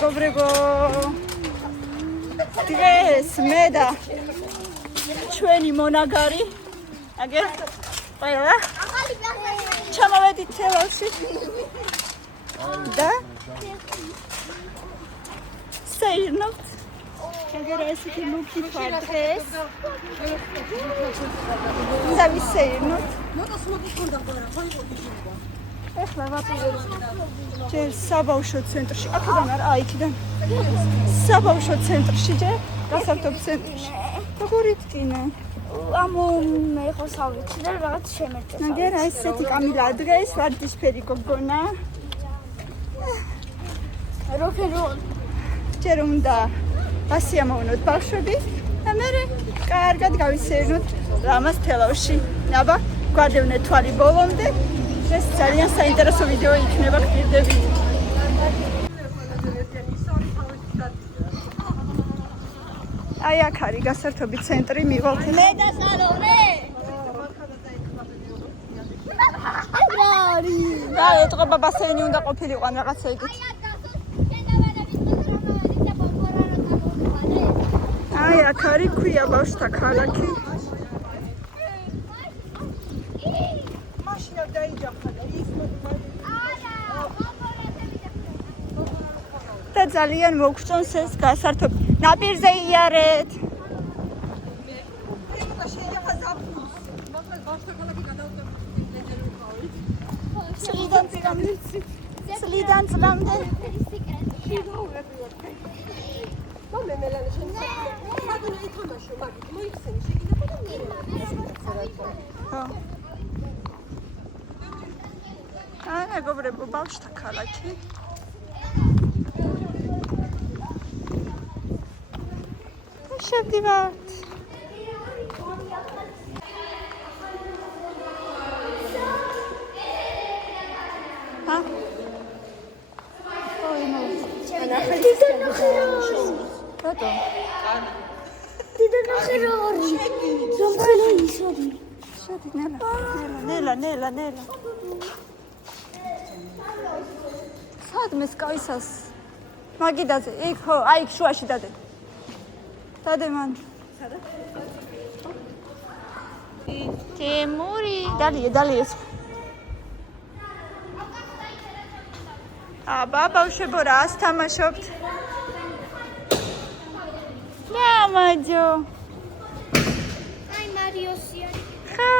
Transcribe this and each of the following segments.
მეგობრებო, დღეს მე და ჩვენი მონაგარი აგერ ყველა ჩამოვედით თელავში და საერთოდ აგერ ესეთი ლუკი ვარ დღეს და ვისეირნოთ ეხლა ვაპირებ ჯერ საბავშვო ცენტრში აქედან არა იქიდან საბავშვო ცენტრში ჯერ გასართობ ცენტრში როგორი თქინა მე ხო სავიჩი და რაღაც შემეწეს აგერ ესეთი კამილა დღეს ვარდისფერი გოგონა როკენროლ ჯერ უნდა ასიამოვნოთ ბავშვები და მე კარგად გავისეირნოთ რამას თელავში აბა გვადევნეთ თვალი ბოლომდე ეს ძალიან საინტერესო ვიდეო იქნება გპირდებით აი აქ არის გასართობი ცენტრი მივალთ მე და სალონე და ეთყობა ბასეინი უნდა ყოფილიყო ან რაღაცა იგივე აი აქ არის ქვია ბავშვთა ქალაქი მაშინ არ დაიჯახა და ის და ძალიან მოგწონს ეს გასართობი ნაპირზე იარეთ წლიდან წლამდე აი მეგობრებო ბავშვთა ქალაქი შევდივართ ნელა სადმეს კაისას მაგიდაზე იქ ხო აი შუაში დადე მან თემური დალია აბა ბავშვებო რას თამაშობთ მამაჯო აი მარიოსია ხო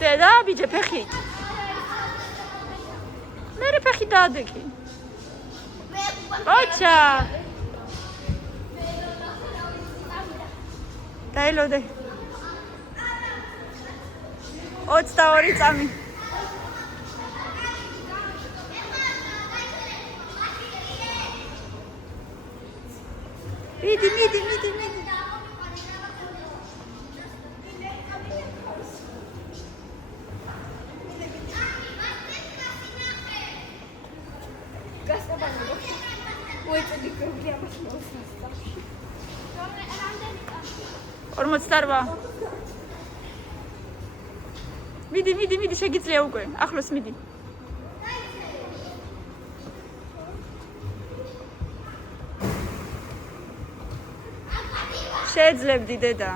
და ბიჭე ფეხი მე ფეხი დაადეკი ოჩა დაილოდე 22 წამი მიდი მიდი შეგიძლია უკვე ახლოს მიდი შეძლებდი დედა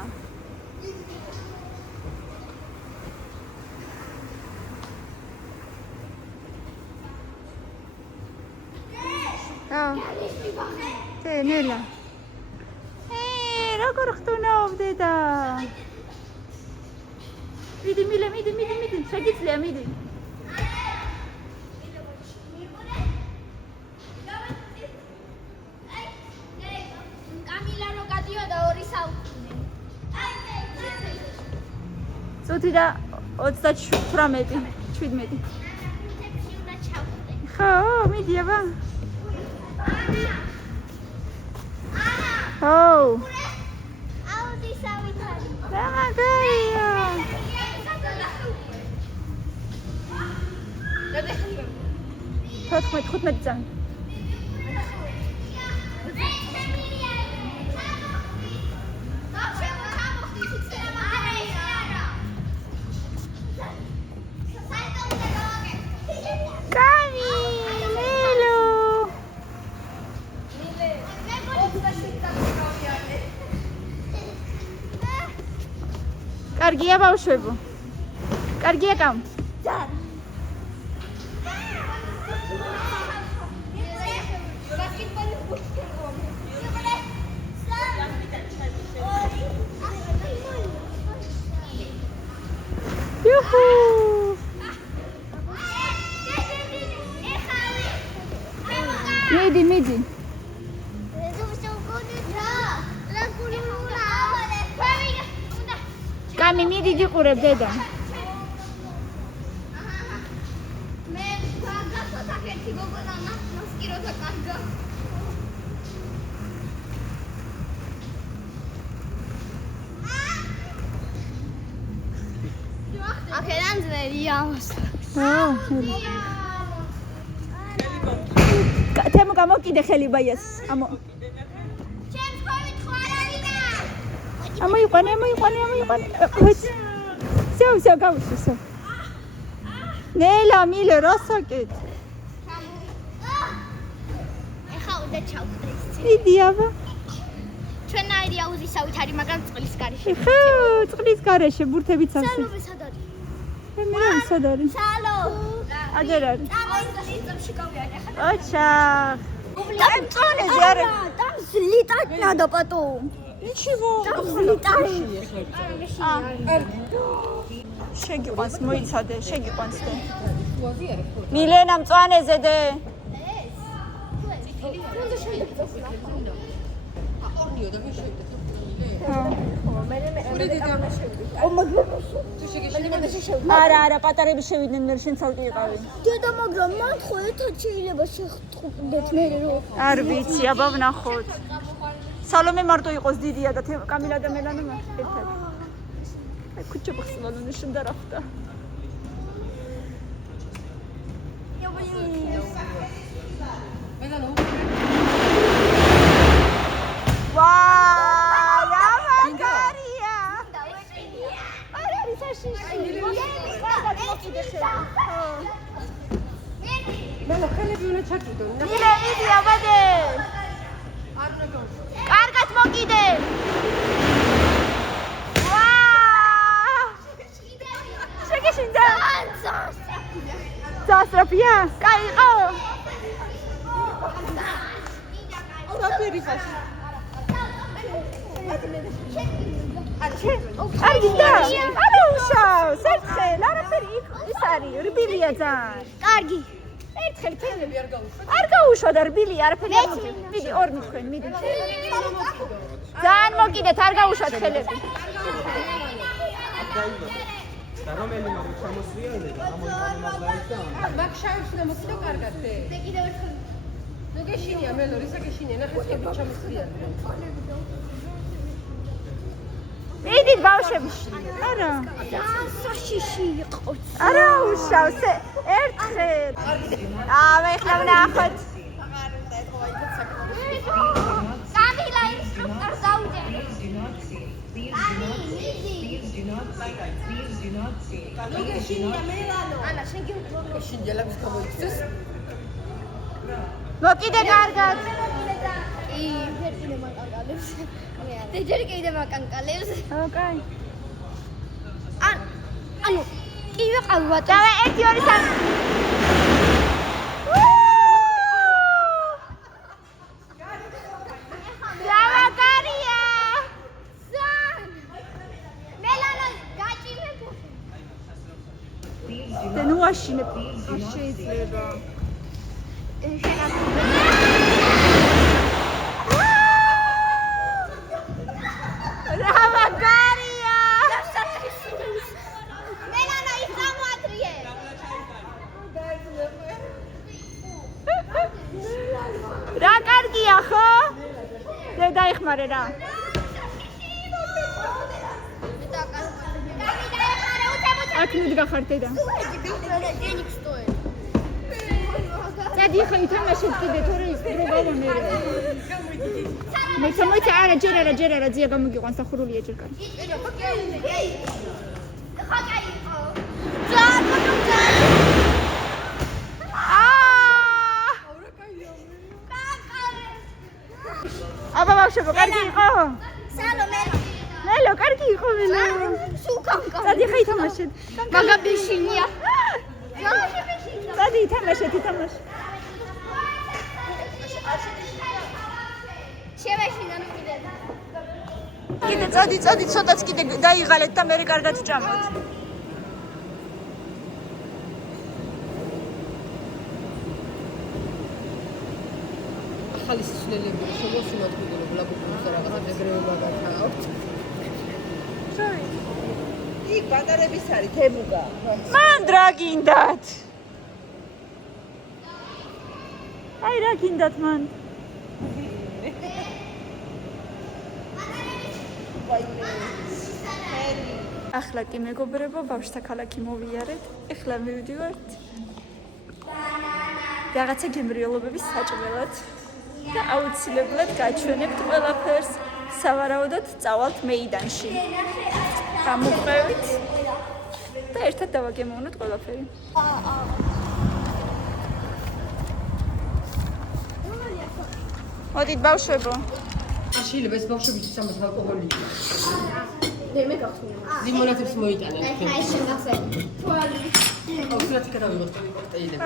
ნელა როგორ ხტუნაობ დედა მიდი შეგიძლია მიდი კამილა რო გადიოდა 2 საუკუნე წუთი და 38 17 ხო მიდი აბა მაგარია 15 წამი კარგია ბავშვებო. კარგია კამ. Juhu! მიდი. კამი მიდი გიყურებ დედა. მე გაგაცოთა ერთი გოგონა მასკიროთა კარგა. აქედან ძნელია ამას. თემო გამოკიდე ხელი ბაიას. ჩემს ხოვით ხარავინა. ამოიყვანე. სევ გავუსვი სევ. ნელა მილე რასაკეთ. ეხა უნდა ჩავხდეს. მიდი აბა. ჩვენაირი აუზისავით არის, მაგრამ წყლის გარეშე. ხო, წყლის გარეშე ბურთებიც ასე. სალო სად არის? მე სად არის? სალო. აგერ არის. წამოიწევში გავიარე ხა. ოჩა. Там злитать там злитать надо потом. Ничего. Там злитать. შეგიყვანს მოიცადე, შეგიყვანს დე. მილენა მწვანეზე დე. არა, პატარები შევიდნენ, მე შენ ცალკე იყავი. დედა, მაგრამ მან ხო ერთად შეიძლება შეხტყუდეთ მე რო. არ ვიცი, აბა ვნახოთ. სალომე მარტო იყოს დიდია და კამილა და მელანა ერთად. აი ქუჩა ბახსმალონე შენდა რახტა. მიდი აბადე. კარგად მოკიდე. შეგეშინდა. სასტრაფია. კაიყო. საფერიფაში. არგიდა. არა უშავს. ერთხელ არაფერი ის არის, რბილია ძალიან. კარგი. ერთხელ ფენები არ გაუშვა და რბილი არაფერი არ მოდი. მიდი ორნი თქვენ, მიდი. ძალიან მოკიდეთ, არ გაუშვათ ხელები. და რომელი მაგ ჩამოსვია და გამოიყენა მაგ შავებს და მოკიდო კარგად ე. და კიდევ ერთხელ ნუ გეშინია მელორი, საგეშინია, ნახეთები ჩამოსვია. მიდით ბავშვები. არა. საშიში იყო. არა უშავს. ერთხელ. მე ხლა ვნახოთ. კამილა ინსტრუქტორს დაუდე. ნუ გეშინია მელანო. ანა შენ გიუძო. შინია ლაბის გამოიქცეს. მოკიდე კარგად. კი, ფერკინე მაკანკალებს. და ჯერ კიდე მაკანკალებს. ოკეი. ანუ კი ვიყავი ბატონო. და 1 2 3. ლავაგარია. სან. მელანო გაჭირებ. და ნუ აშინებ. არ შეიძლება. ლავაგარია. მელანო ის გამოატრიე. რა კარგია ხო? და დაიხმარე რა. აქ მიდგა ხარ დედა. წადი ხა ითამაშეთ კიდე თორე რო გავამერე. მოიცა არა ჯერ არა ძია გამოგიყვანს ახურულია ჯერ კარი. აბა ბავშვებო, კარგი იყო? სალომე. მელო, კარგი ხომელა. წადი ხა ითამაშეთ. მაგა ბეშინია. წადი ითამაშეთ. შევეშინან კიდე. კიდე წადი ცოტაც კიდე დაიღალეთ და მე კარგად ჭამოთ. ახალი სიცილელები შემოსულოთ კიდევ ბლაგუბოს და რაღაცა ეგრევე მაგათა. იქ ბატარების არის თებუგა. მან რა გინდათ? აი რა გინდათ მან? ახლა კი მეგობრებო, ბავშვთა ქალაქი მოვიარეთ. ახლა მივდივართ რაღაცა გემრიელობების საჭმელად და აუცილებლად გაჩვენებთ ყველაფერს. სავარაუდოდ წავალთ მეიდანში. გამოვყევით და ერთად დავაგემოვნოთ ყველაფერი. მოდით ბავშვებო. შეიძლება ეს ბავშვებისთვის ამას ალკოჰოლი. მე გახსოვს. ლიმონადებს მოიტანენ. აი შეგახსენ. თვალი. აუცილებლად გადავიღოთ კოქტეილები.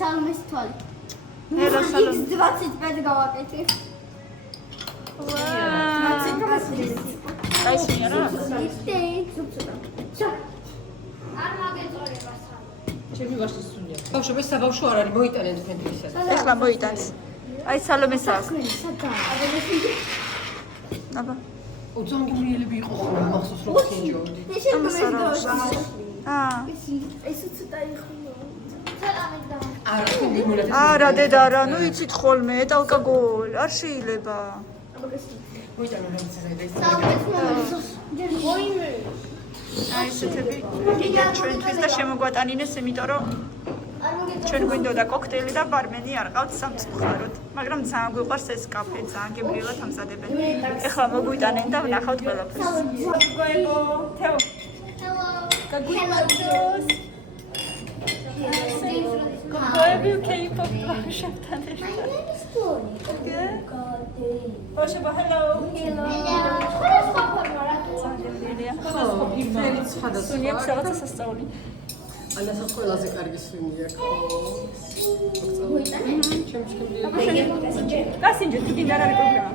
სალომეს თვალი. ნელა სალომ. 25 გავაკეთე. აი სინერა. არ მაგეწორება სა. ჩემი ვაშლის სულია. ბავშვებს საბავშვო არ არის მოიტანენ თქვენ ისე. ეხლა მოიტანს. აი სალომეს აქვს. აბა. უცონგი მიელები იყო ხოლმე მახსოვს რომ ხინჯოვდი. ეს ცოტა იხმო. არა თქვენ ლიმონადებს. არა დედა არა, ნუ იცით ხოლმე ეთ ალკოგოლ, არ შეიძლება. მოიტანენ რომ ცერედეს. აი ესეთები კიდე ჩვენთვის და შემოგვატანინეს, იმიტომ რომ ჩვენ გვინდოდა კოქტეილი და ბარმენი არ ყავთ სამწუხაროდ, მაგრამ ძალიან გვიყვარს ეს კაფე, ძალიან გემრიელად ამზადებენ. ეხლა მოგვიტანენ და ვნახავთ ყველაფერს. გოებო, თეო. გაგუიმადოს. გოები კეიპოპ ბავშვებთან ერთად. ბავშვებო, hello. სუნი აქვს რაღაცა სასწაული. ანასაც ყველაზე კარგი სვიმი აქვს. გასინჯე, თუ გინდა რა არის პრობლემა?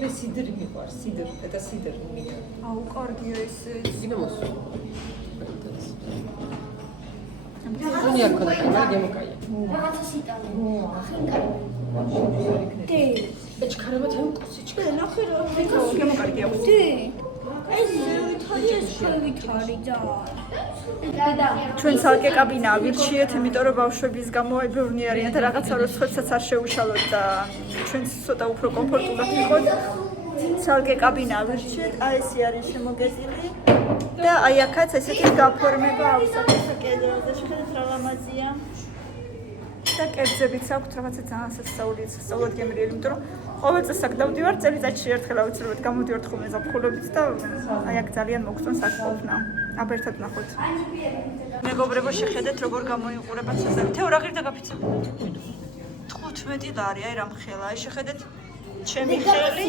მე სიდრი მიყვარს, და სიდრი მია. აუ, კარგია ეს. იმე მოსულ. სუნი არ ქონდა, მაგრამ გემოკაია. რაღაცა სიტანი. ეჩქარება თან კოსიჩქა. ნახე რა. გემოკარგი აქვს. ეს ვითარი ეს ვითარი და ჩვენ ცალკე კაბინა ავირჩიეთ, იმიტომ რომ ბავშვების გამო აი ბევრი არიან და რაღაცა რო სხვებსაც არ შეუშალოთ და ჩვენ ცოტა უფრო კომფორტულად ვიყოთ. ცალკე კაბინა ავირჩიეთ, აი ესე არის შემოგეზილი და აი აქაც ესეთი გაფორმება აქვს საკეთა კედელზე, შეხედეთ რა ლამაზია. და კერძებიც აქვს რაღაცა ძალიან სასწაულად გემრიელი, იმიტომ რომ ყოველ წელს აქ დავდივარ, წელიწადში ერთხელ აუცილებლად გამოდივართ ხოლმე ზაფხულობით და აი აქ ძალიან მოგწონს აქ ყოფნა. აბა ერთად ნახოთ. მეგობრებო, შეხედეთ როგორ გამოიყურება ცეზე. თეო რა ღირდა გაფიცებ? 15 ლარი, აი რა მხელა. აი შეხედეთ ჩემი ხელი,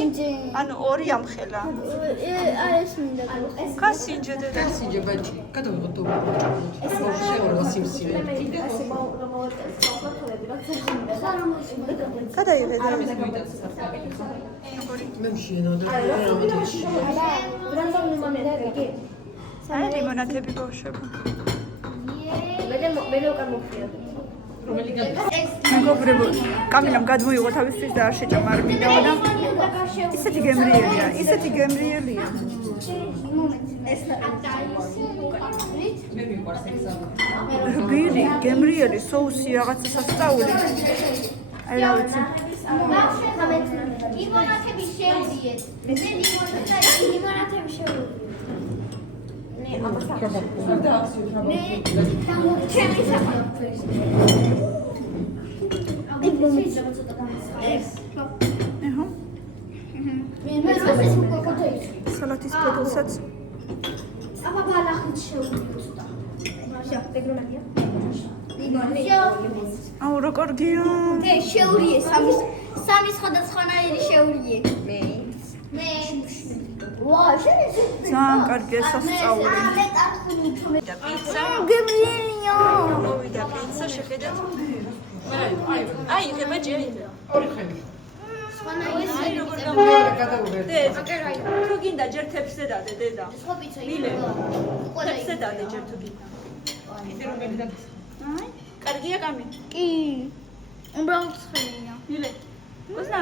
ანუ 2 ამხელა. აი ეს მინდა. გასინჯე დედა. გასინჯე ბაჭი. გადავიღოთ თუ ბავშვი სიმსიმე. გადაიღე და მე მშენოდა რამოდენში. აი ლიმონადები ბავშვებო. მე უკან მოფრია. მეგობრებო, კამილამ გადმოიღო თავისთვის და არ შეჭამა არ მინდაო და ისეთი გემრიელია. მე მიყვარს ექსამი. რბილი, გემრიელი, соуსი რაღაცა სასწაული. აი რა ვიცი. ლიმონათები შევდიეთ. მე ლიმონათები შევდიეთ. ჩემი საფრთხეს. აჰა. მე როდის მოგოთეი. სალათის ფოთლსაც აბა ბალახით შევდიოთ. მაშა, ეგრემატია. აუ როგორ გიო შეურიე სამი სხვადასხვანაირი შეურიე მე ვა შეიძლება ძალიან კარგი სასწაული და პიცა გემრიელია მოვიდა პიცა შეხედეთ აი ხება ჯერი აი როგორ გამოვიდა თუ გინდა ჯერ თეფსზე დადე დედა მილე თეფსზე დადე ჯერ თუ გინდა იდე რომელი და აი კარგია კამი კი უბრალოდ ცხელია მილე გოსნა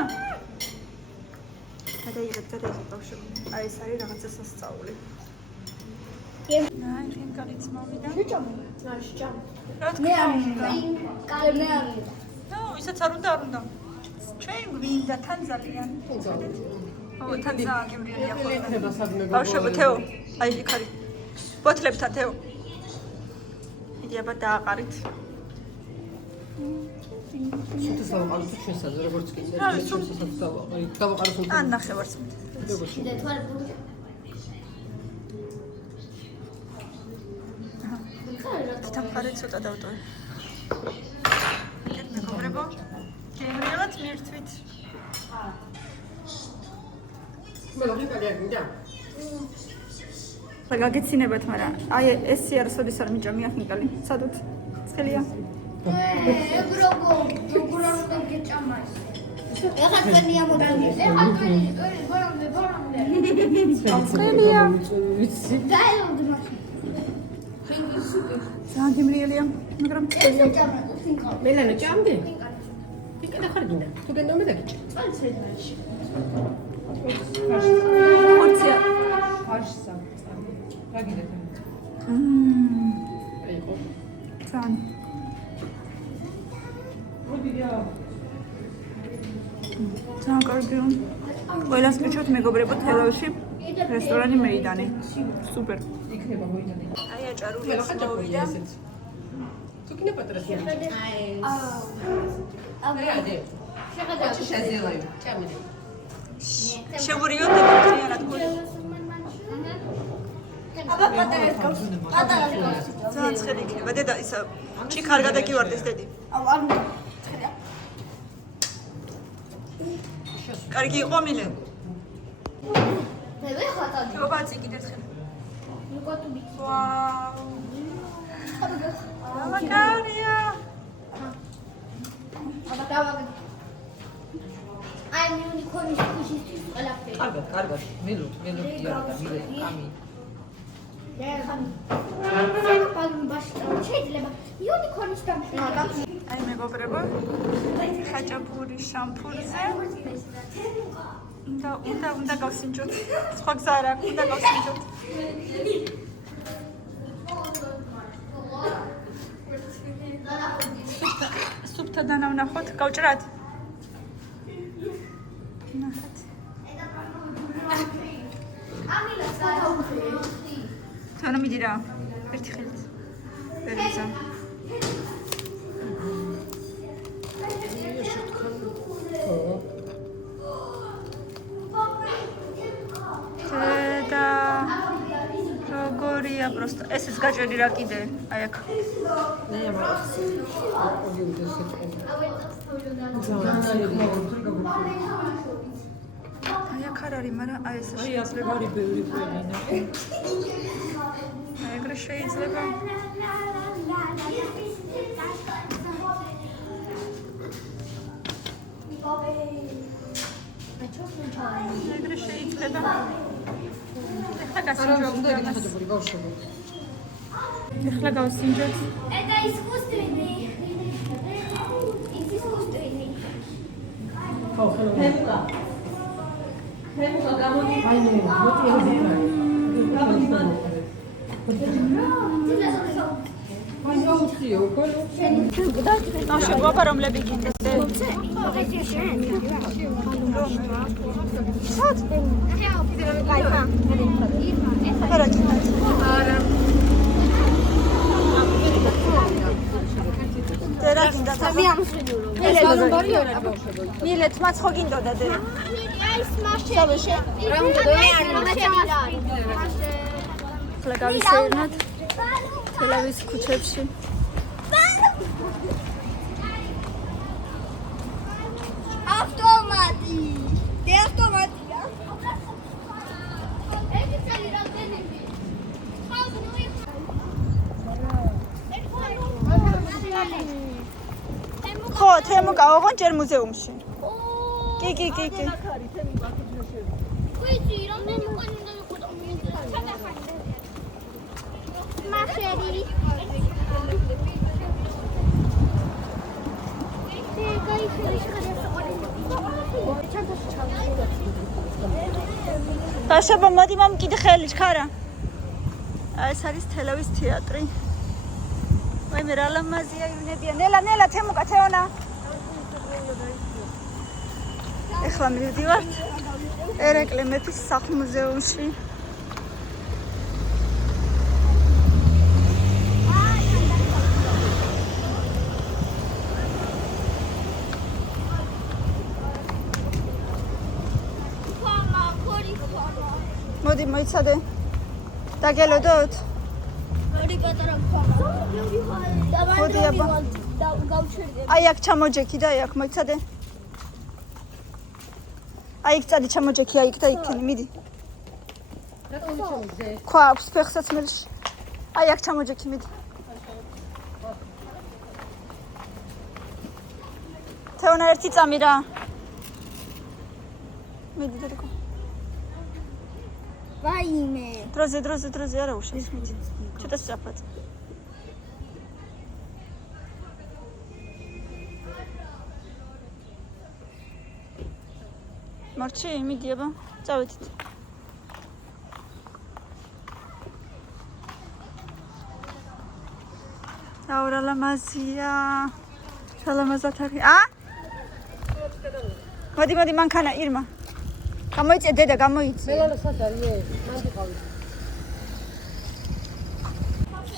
გადაიღეთ ბავშვები აი ეს არის რაღაცა სასწაული აი შენ კარიც მოვიდა რა თქმა უნდა კალმე არის ნო ისაც არ უნდა ჩვენ გვინდა თან ძალიან ო თან ძალიან გემრიელია ხოლმე ბავშვები თეო აი იქ არის ბოთლებთან თეო იდი აბა დააყარით სულ დავაყაროთ ჩვენსაც როგორც კი ჩვენსაც დავაყაროთ ან ნახევარს და თვალ თამყარი ცოტა დავტოვე ეს მეგობრებო გემრიელად მირთვით მე ლოგიკა გინდა რა გაგეცინებათ მაგრამ აი ეს არ სოდის არ მიჭამი ახინკალი სადოთ ცხელია როგორ გეჭამა ეხლა თქვენია მოდელი ეხლა თქვენი ბორომდე ცხელია ვიცი დაელოდი მაშინ ძალიან გემრიელია მაგრამ ცხელია მელანა ჭამდე იქ და ხარ გინდა თუ გენდა მე დაგიჭი ხორცია ფაშსა რა გინდა აი ხო ძალიან ძალიან კარგია ყველას გიჩვენებთ მეგობრებო თელავში რესტორანი მეიდანი სუპერ იქნება მოიტანე აი აჭარული მოვიდა თუ გინდა პატრასია აი ადე შეხედე შეზელაი ჭამდი შევურიოთ ერთიანად გული აბა პატარას გავს ძალიან ცხელი იქნება დედა ისა ჩიქ არ გადაგივარდეს დედი აუ არ უნდა ცხელია კარგი იყო მილე მე ვეხატავდი ობაცი კიდე ცხელი ნიკოტუბი ვაუ მაგარია აბა დავაგე აი უნიკორნის ქუშისთვის ყველაფერი კარგად მელოთ დიარა და მილე კამი შეიძლება იუნიკორნის დამშვენება აი მეგობრებო ხაჭაპური შამპურზე უნდა გავსინჯოთ სხვა გზა არ აქვს უნდა გავსინჯოთ სუფთა დანავნახოთ გავჭრათ ნახეთ თანა მიდი რა ერთი ხელით ვერიცა და როგორია просто ესეც გაჭერი რა კიდე აი აქ ნე მას ოგი უდესეთყი აი აქ არ არის მაგრამ აი ეს აი ასრე გარი ბევრი პრემია აი ეგრე შეიძლება ეგრე შეიძლება ეხლა გასინჯოთ ეხლა გავსინჯოთ Это искусственный. Искусственный. შეგვაბა რომლები გინდეს მილე თმაც ხო გინდოდა დე ახლა გავისეირნოთ თელავის ქუჩებში დე ავტომატია. ერთი წელი რამდენები? ხო, თემუკა, ოღონდ ჯერ მუზეუმში. კი. ვიცი, რამდენი ყვანი უნდა მიყოთ. მახერი. ბავშვებო, მოდი მომ კიდე ხელი ჩქარა. ეს არის თელავის თეატრი. ვაი მე რა ლამაზია ირუნებია. ნელა, თემუკა, თეონა. ეხლა მივდივართ ერეკლე მეფის სახლ-მუზეუმში. მოდი მოიცადე. დაგელოდოთ? ორი პატარა ხვალა. მოდი აბა. გავჩერდები. აი აქ ჩამოჯექი და აი აქ მოიცადე. აი იქ წადი ჩამოჯექი, აი იქ და იქ მიდი. ქვა აქვს ფეხსაცმელში. აი აქ ჩამოჯექი, მიდი. თეონა ერთი წამი რა. მიდი დედიკო. ვაიმე. დროზე არა უშავს, მიდი. ცოტა სწრაფად. მარჩი, მიდი აბა, წავედით. აურა ლამაზია. სალამაზად არის. მოდი მანქანა ირმა. გამოიწე დედა, გამოიწე.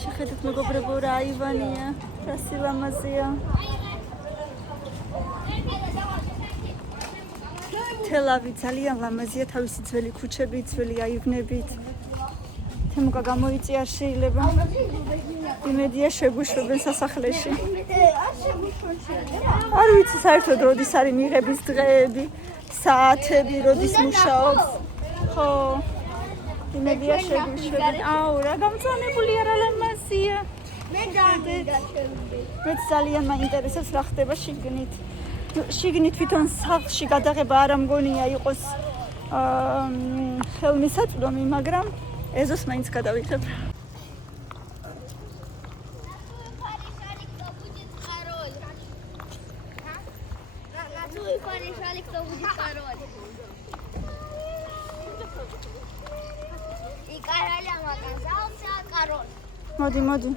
შეხედეთ მეგობრებო, რა აივანია, რა სილამაზეა. თელავი ძალიან ლამაზია, თავისი ძველი ქუჩები, ძველი აივნებით. თემუკა გამოიწე, არ შეიძლება. იმედია შეგუშვებენ სასახლეში. არ ვიცი საერთოდ როდის არის მიღების დღეები, საათები, როდის მუშაობს. ხო. იმედია შეგუშვებენ. აუ, რა გამწვანებულია, რა ლამაზია. მეც ძალიან მაინტერესებს რა ხდება შიგნით. შიგნით თვითონ სახლში გადაღება არ ამგონია იყოს ხელმისაწვდომი, მაგრამ ეზოს მაინც გადავიღებ. მოდი.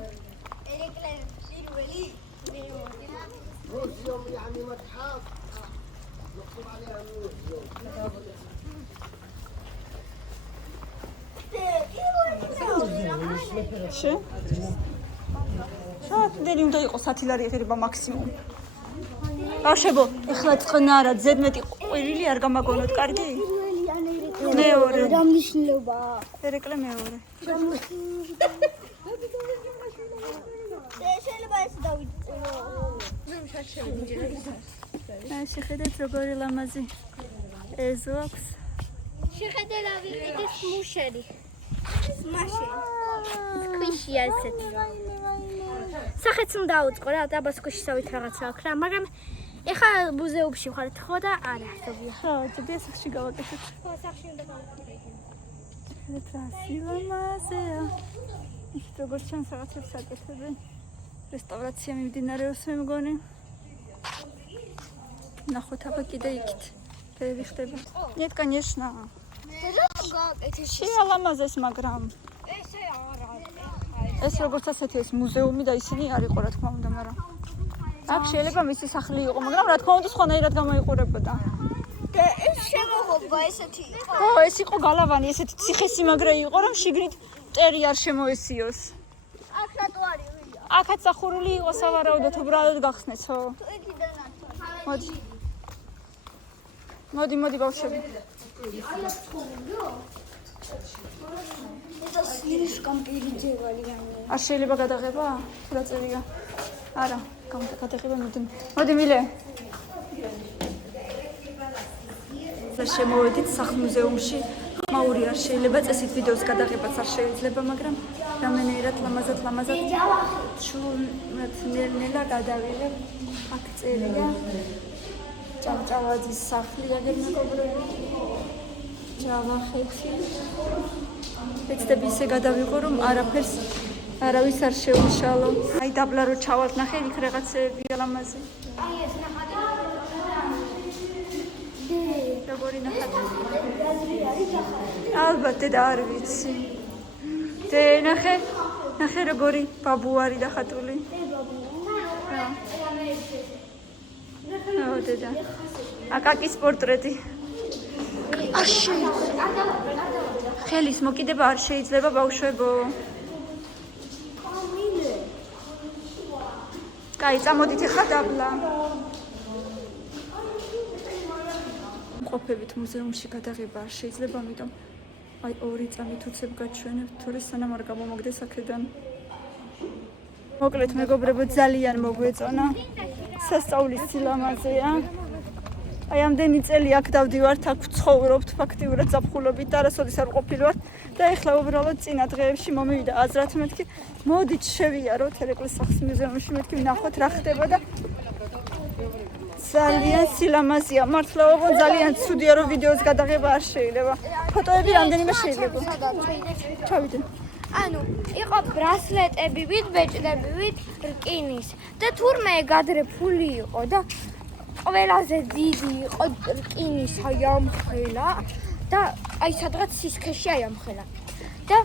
შენ უნდა იყოს 10 ლარი ეხება მაქსიმუმ. ბავშვებო, ეხლა წყნარა ზედმეტი ყვირილი არ გამაგონოთ, კარგი? მეორე. რა მნიშვნელობაა? ერეკლე მეორე. შეიძლება ეს დავიწყო. შეხედეთ როგორი ლამაზი ეზო აქვს. შეხედე რა ვიყიდეს მუშერი. მაშინ. ქვიშია ესეთი. სახეც უნდა დაუწყო რა, დაბასკოშისავით რაღაცა აქვს რა, მაგრამ ეხლა მუზეუმში ვხართ ხო და არა, ზოგია. ხო, ზოგია სახში გავაკეთეთ. ხო, სახში უნდა გავაკეთოთ. შეხედეთ რა სილამაზეა. იქით როგორც ჩანს რაღაცებს აკეთებენ. რესტავრაცია მიმდინარეობს მე მგონი. ნახოთ აბა კიდე იქით. ფერი ხდება. Нет, конечно. შეალამაზეს, მაგრამ ესე არა. ეს როგორც ასეთი ეს მუზეუმი და ისინი არ იყო რა თქმა უნდა, მაგრამ აქ შეიძლება მისი სახლი იყო, მაგრამ რა თქმა უნდა სხვანაირად გამოიყურებოდა. და ეს შემოღობა ესეთი იყო. ო, ეს იყო გალავანი, ესეთი ციხესიმაგრე იყო, რომ შიგნით მტერი არ შემოესიოს. აქ რატო არის ვია? აქაც სახურული იყო სავარაუდოდ, უბრალოდ გახსნეს, ხო? იქიდან მოდი. მოდი ბავშვები. ეს სირის კამპირი ძევალიანი. არ შეიძლება გადაღება? თუ რა წერია? არა, გადაღება მოდი მილე. შემოვედით სახლ-მუზეუმში. ხმაური არ შეიძლება, წესით ვიდეოს გადაღებაც არ შეიძლება, მაგრამ რამენერად ლამაზად ჩუმად ნელ-ნელა გადავიღებ. აქ წერია ჭავჭავაძის სახლი, აგერ მეგობრები. ჯავახეთი. ეცდები ისე გადავიღო, რომ არაფერს არავის არ შეუშალო. აი დაბლა რო ჩავალთ, ნახე, იქ რაღაცეებია ლამაზი. აი ეს ნახატი. როგორი ნახატი? ალბათ დედა არ ვიცი. ნახე როგორი ბაბუარი დახატული. დედა. აკაკის პორტრეტი. ხელის მოკიდება არ შეიძლება ბავშვებო. კაი, წამოდით ახლა დაბლა. ყოფებით მუზეუმში გადაღება არ შეიძლება, ამიტომ აი 2 წამით უცებ გაჩვენებთ, თორე სანამ არ გამომაგდეს აქედან. მოკლედ მეგობრებო, ძალიან მოგვეწონა. სასწაულის სილამაზეა. აი ამდენი წელი აქ დავდივართ, აქ ვცხოვრობთ ფაქტიურად ზაფხულობით და არასოდეს არ ყოფილვართ და ეხლა უბრალოდ წინა დღეებში მომივიდა აზრად, მეთქი მოდით შევიაროთ ერეკლეს სახლ-მუზეუმში, მეთქი ვნახოთ რა ხდება და ძალიან სილამაზეა, მართლა ოღონდ ძალიან ცუდია რომ ვიდეოს გადაღება არ შეიძლება. ფოტოები რამდენიმე შეიძლება. ჩავიდე. ანუ იყო ბრასლეტები, ბეჭდები, რკინის და თურმე გადრე ფული იყო და ყველაზე დიდი იყო რკინის აიამხელა და აი სადღაც სისქეში აიამხელა და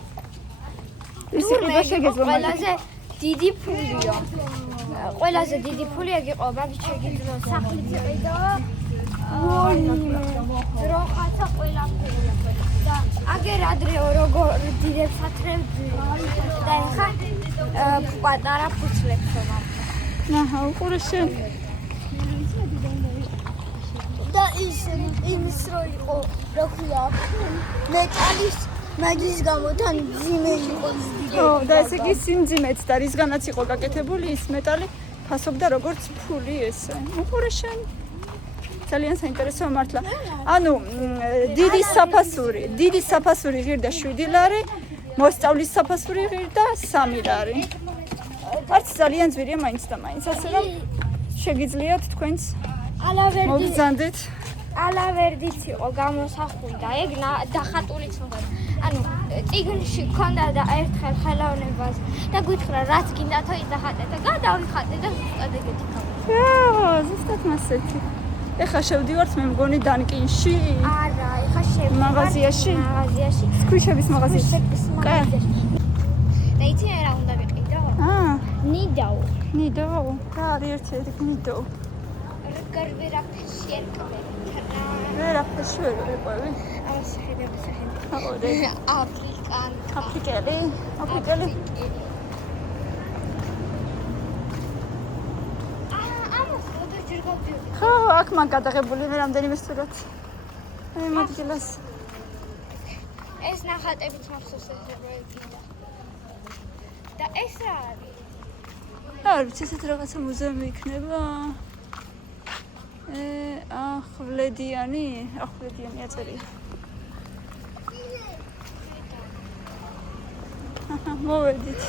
თურმე ყველაზე დიდი ფულია. ყველაზე დიდი ფული ეგ იყო, მაგით შეგიძლია სახლიც იყიდო. დროხაცა ყველაფერი. და აგერ ადრეო როგორ დიდებს ათრევდი და ეხა პატარა ფუცლებს ვარ. ნაჰა, უყურე შენ. და ის რო იყო, რა ქვია, მეტალის მაგის გამო თან ძიმე იყო დიდი. ო, და ესე იგი სიმძიმეც და რისგანაც იყო გაკეთებული ის მეტალი, ფასობდა როგორც ფული ესე. უყურე შენ. ძალიან საინტერესოა მართლა. ანუ დიდი საფასური ღირდა 7 ლარი, მოსწავლის საფასური ღირდა 3 ლარი. არც ძალიან ძვირია მაინც და მაინც, ასე რომ შეგიძლიათ თქვენც მოგზანდეთ. ალავერდიც იყო გამოსახული და ეგ დახატულიც მოხდა. ანუ წიგნში ქონდა და ერთხელ ხელოვნებას და გითხრა რაც გინდათო ის დახატე და გადავიხატე და ზუსტად ეგეთი გავა. ზუსტად მასეთი. ეხლა შევდივართ მე მგონი დანკინში. არა, ეხლა შევდივართ მაღაზიაში. სკვიშების მაღაზიაში. და იცი რა უნდა ვიყიდო? ნიდო. რა არის ერთ-ერთი ნიდო? ვერაფერს ვერ ვიყვები. აფრიკელი. ხო, აქ მან გადაღებული მე რამდენიმე სურათი. აი მოდიlas. ეს ნახატებიც მახსოვს ეძებრო ეგიდა. და ეს რა არის? არ ვიცი, ესეთ რაღაცა მუზეუმი იქნება. ახლედიანი აწერია. მოვედით.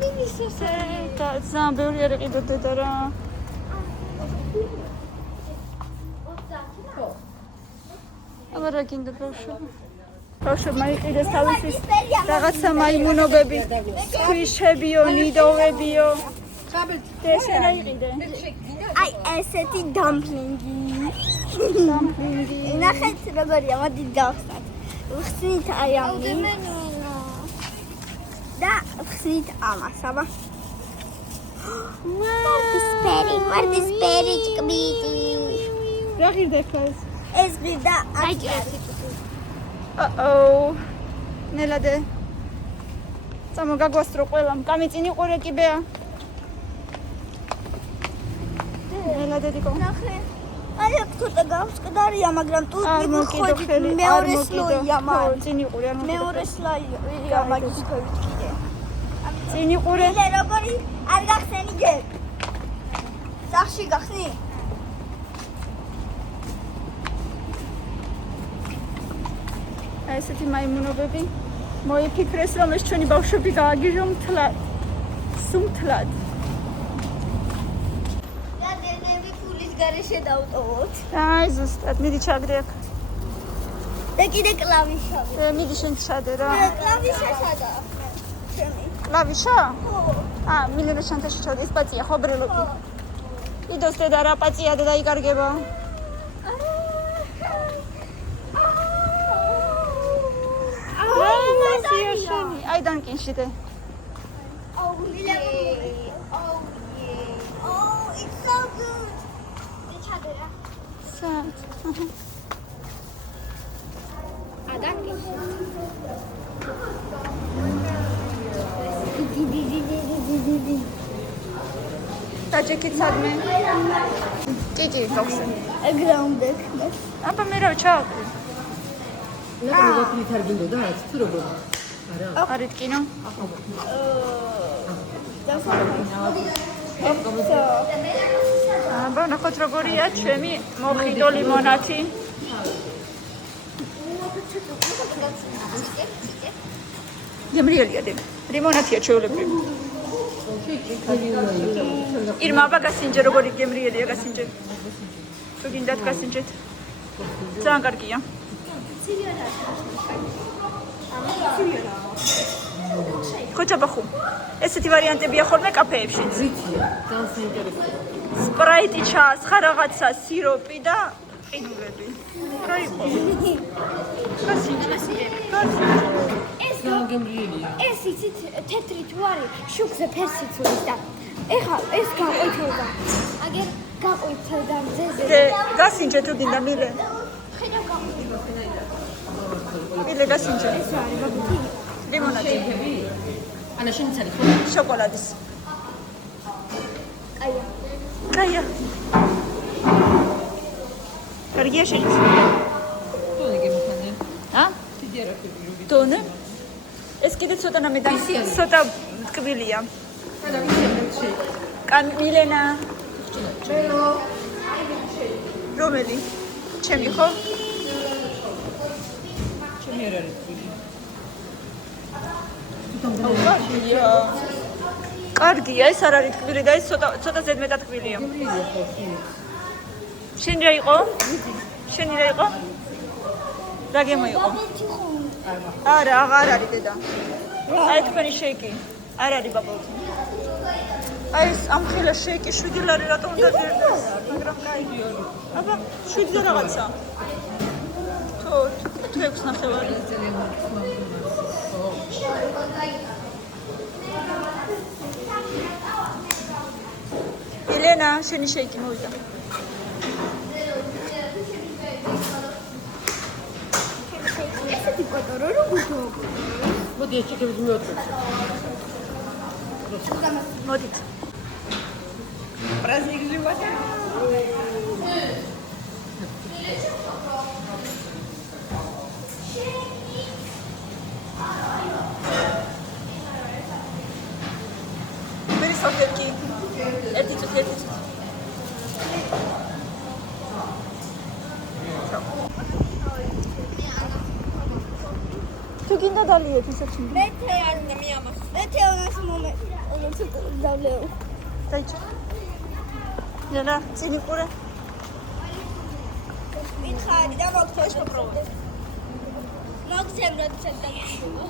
მინისესე და ძალიან ბევრი არ იყიდო დედა რა. აბა რა გინდა ბავშვებმა იყიდეს თავისთვის რაღაცა მაიმუნობები, ქვიშებიო, ნიდოვებიო. ესენა იყიდე. აი ესეთი დამპლინგი. ნახეთ როგორია, მოდით გავხსნათ. ვხსნით აი ამი. და ვხსნით ამას, აბა. ვარდისფერი ჭკბიტი. რა ღირდა ეხლა ეს? ეს ღირდა აჭირეთი. ნელადე. წამო გაგვასწრო ყველამ. გამიწინი ყურე კიბეა. ნელადე დიკო. ნახე. აი აქ ცოტა გავსკდარია, მაგრამ ტუტი მოხოდი მეორე სლოია მაგ. წინი ყურე არ მეორე სლოია მაგის გავიკიდე. წინი ყურე. როგორი არ გახსენი ჯერ. სახში გახსნი? აი ესეთი მაიმუნობები მოიფიქრეს რომ ეს ჩვენი ბავშვები გააგიჟო მთლად სუმთლად დადენები ფულის გარეშე დავტოვოთ აი ზუსტად მიდი ჩაგდე აქ და კიდე კლავიშები მიდი შენ ჩადე რა კლავიშა სადა ჩემი კლავიშა? მილიონი შანტაში ჩადე ეს პაწია ხო ბრელოკი იდოს დედა რა პაწია და დაიკარგება აი დანკინში დე Oh, it's so good. Dechadera. სად Adanki. დაჯექით სადმე კიკი გახს Groundek. აბა მე რა ჩავკრი ნაკლებად არ გინდოდა რაც თუ როგორ არა არით კინო აბა ნახოთ როგორია ჩვენი მოხიდო ლიმონათი გემრიელია დე ლიმონათია ჩვეულებრივი ირმა აბა გასინჯე როგორი გემრიელია გასინჯე თუ გინდათ გასინჯეთ ძალიან კარგია ხოჭა ბახუ ესეთი ვარიანტებია ხოლმე კაფეებში ზიცია ძალიან საინტერესოა სპრაიტი ჩას ხა რაღაცა სიროპი და ყინულები რა იყო გასინჯე ძალიან გემრიელია ეს იცით თეთრი თუ არის შუქზე ფერსიც არის და ეხლა ეს გაყვითელდა აგერ გაყვითელდა მზეზე გასინჯე თუ გინდა მილე ხედავ გაყვითელდა მილე გასინჯე ეს არის ბაბუთი ლიმონადი ანა შენიც არის ხო შოკოლადის აია კაია კარგია შენიც თუნდ გემოხანე დიდი არაფერი დონე ეს კიდე ცოტა ნამედა ცოტა ტკბილია ანა ვიცი მილენა რომელი ჩემი ხო ჩემი არ არის კარგია ეს არ არის ტკბილი და ეს ცოტა ზედმეტად ტკბილია შენი რა იყო შენი რა იყო რა გემოიყო არა აღარ არის დედა აი თქვენი შეიკი არ არის ბაბოთი აი ეს ამ ხელა შეიკი 7 ლარი რატომ უნდა დერდეს მაგრამ кайგია აბა 7 და რაღაცა თუ 6 ნახევარი ელენა შენი შეიკი მოვიდა ესეთი პატარა როგორ მოდი ეს ჩეკების მიოწევ მოდით праздник живота მერი საფერკი ერთი წუთი თუ გინდა დალიეთ ისეთი მეთე არ უნდა მიამას მეთე ამას მომე დავლეო დაიჭა ნენა წინი ყურე მითხარი და მოგწევს პრობლემა მოგცემ როდესაც დაგიშვება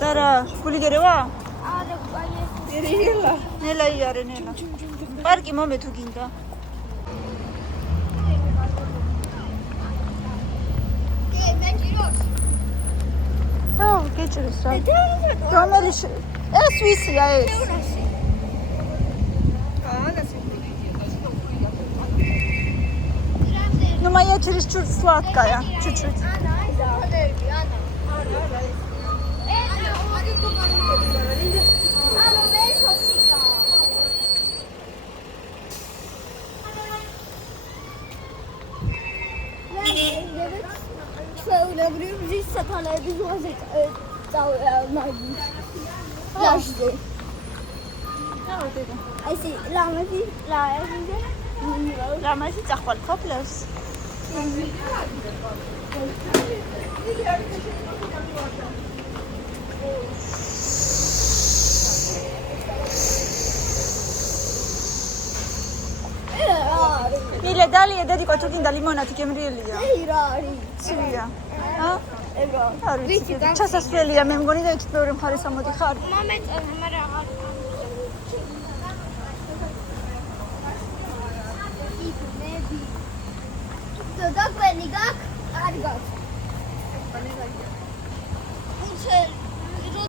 დარა გული გერევა არა ყაიე ნელა იარე ნელა პარკი მომე თუ გინდა გეჭირს რა რომელი ეს ვისია ეს ну моя через чуть сладкая чуть-чуть ჩვეულებრივ მზის საფალაების ზღვაზე წავე მაგის. ლაშზე. ესე ლამაზი ლამაზი წახვალ ყოფილებს. მილე დალია დედიკო თუ გინდა ლიმონადი გემრიელია. რა არის? ცივია. ა? ეგო. არ ვიცი. ჩასასვლელია მე მგონი და იქ მეორე მხარეს ამოდიხარ. მომეწონა, მაგრამ აღარ. იბნები. დოკვენი გაკ? არ გაქვს. უჩელ